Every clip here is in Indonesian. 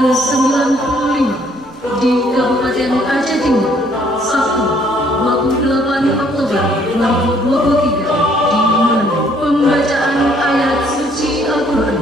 ke-95 di Kabupaten Aceh Timur, Sabtu 28 Oktober 2023, dimulai pembacaan ayat suci Al-Quran.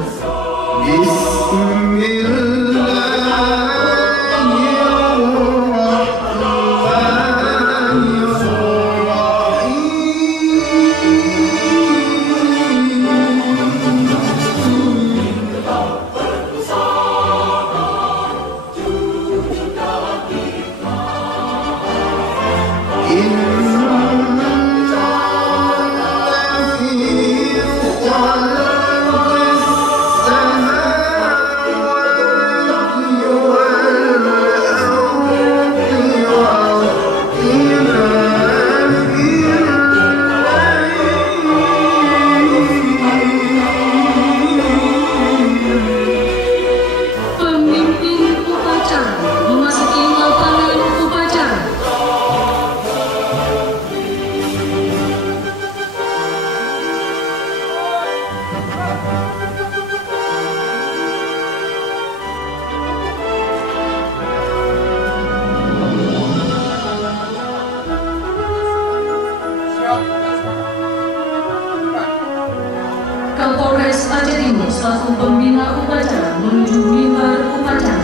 Kapolres Aceh Timur selaku pembina upacara menuju mimbar upacara.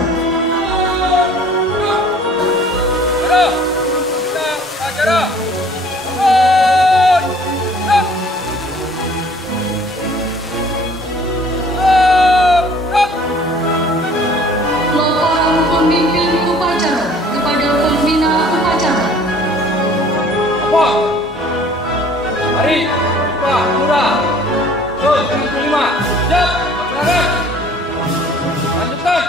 Laporan pemimpin upacara kepada pembina upacara. Apa? Mari, Pak Lurah. 75. Siap, laksanakan. Lanjutkan.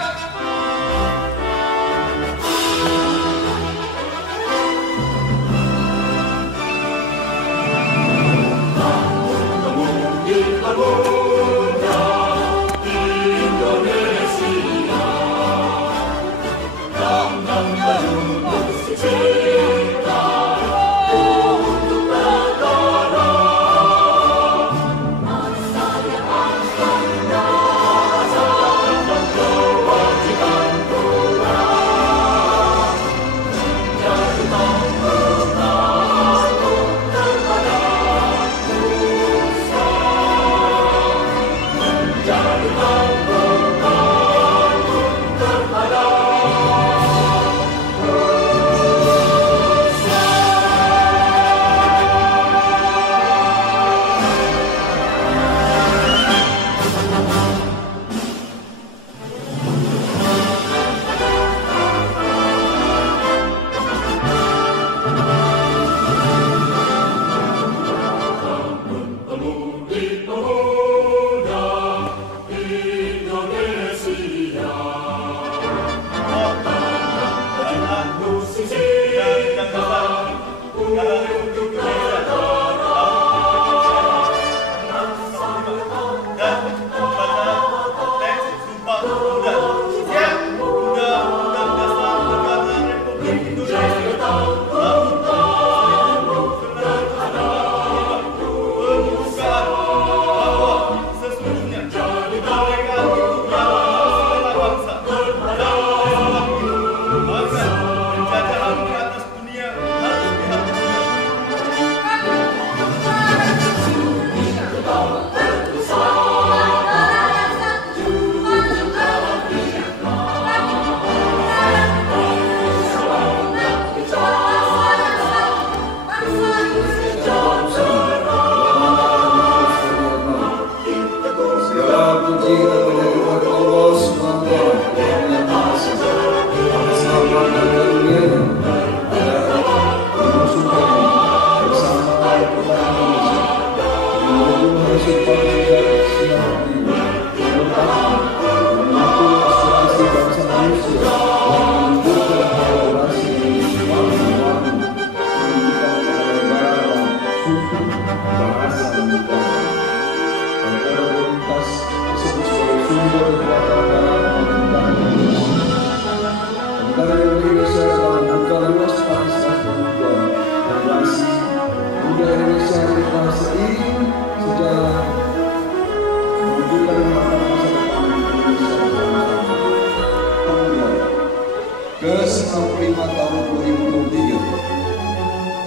ke-95 tahun 2023.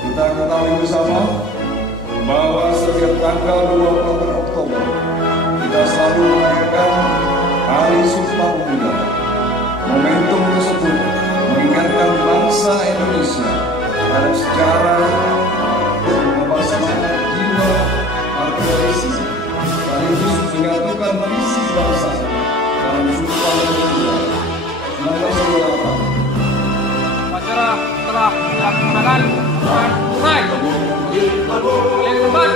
Kita ketahui bersama bahwa setiap tanggal 28 Oktober kita selalu merayakan Hari Sumpah Pemuda. Momentum tersebut mengingatkan bangsa Indonesia terhadap sejarah untuk membawa semangat jiwa patriotisme sekaligus menyatukan visi bangsa dalam Sumpah Pemuda 1928. Upacara telah dilaksanakan dan mulai. Kalian tempat.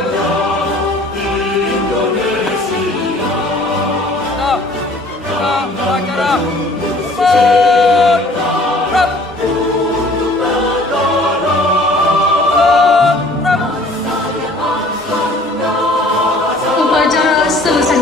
Kita upacara Upacara selesai.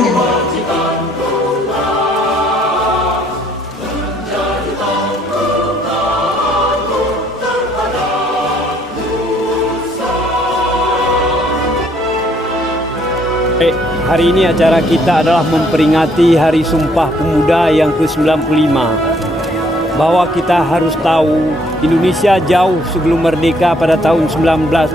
Hari ini acara kita adalah memperingati Hari Sumpah Pemuda yang ke-95. Bahwa kita harus tahu Indonesia jauh sebelum merdeka pada tahun 1928.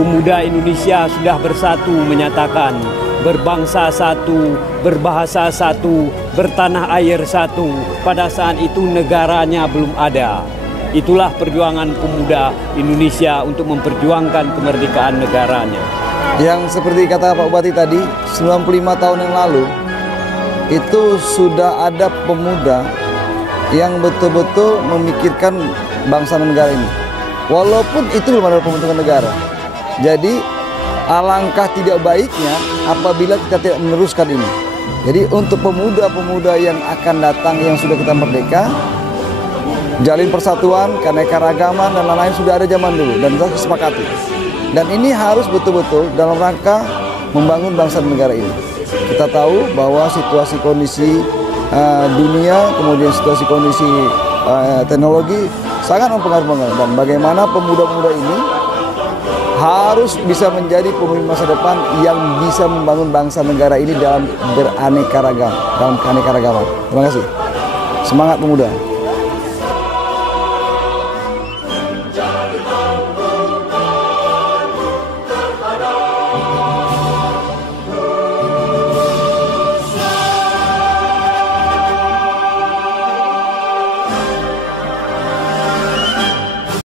Pemuda Indonesia sudah bersatu menyatakan berbangsa satu, berbahasa satu, bertanah air satu. Pada saat itu negaranya belum ada. Itulah perjuangan pemuda Indonesia untuk memperjuangkan kemerdekaan negaranya. Yang seperti kata Pak Bupati tadi, 95 tahun yang lalu itu sudah ada pemuda yang betul-betul memikirkan bangsa dan negara ini. Walaupun itu belum ada pembentukan negara. Jadi alangkah tidak baiknya apabila kita tidak meneruskan ini. Jadi untuk pemuda-pemuda yang akan datang yang sudah kita merdeka, jalin persatuan, keanekaragaman dan lain-lain sudah ada zaman dulu dan kita kesepakati. Dan ini harus betul-betul dalam rangka membangun bangsa dan negara ini. Kita tahu bahwa situasi kondisi dunia, kemudian situasi kondisi teknologi sangat mempengaruhi. Dan bagaimana pemuda-pemuda ini harus bisa menjadi pemimpin masa depan yang bisa membangun bangsa negara ini dalam beraneka ragam, dalam keanekaragaman. Terima kasih. Semangat pemuda.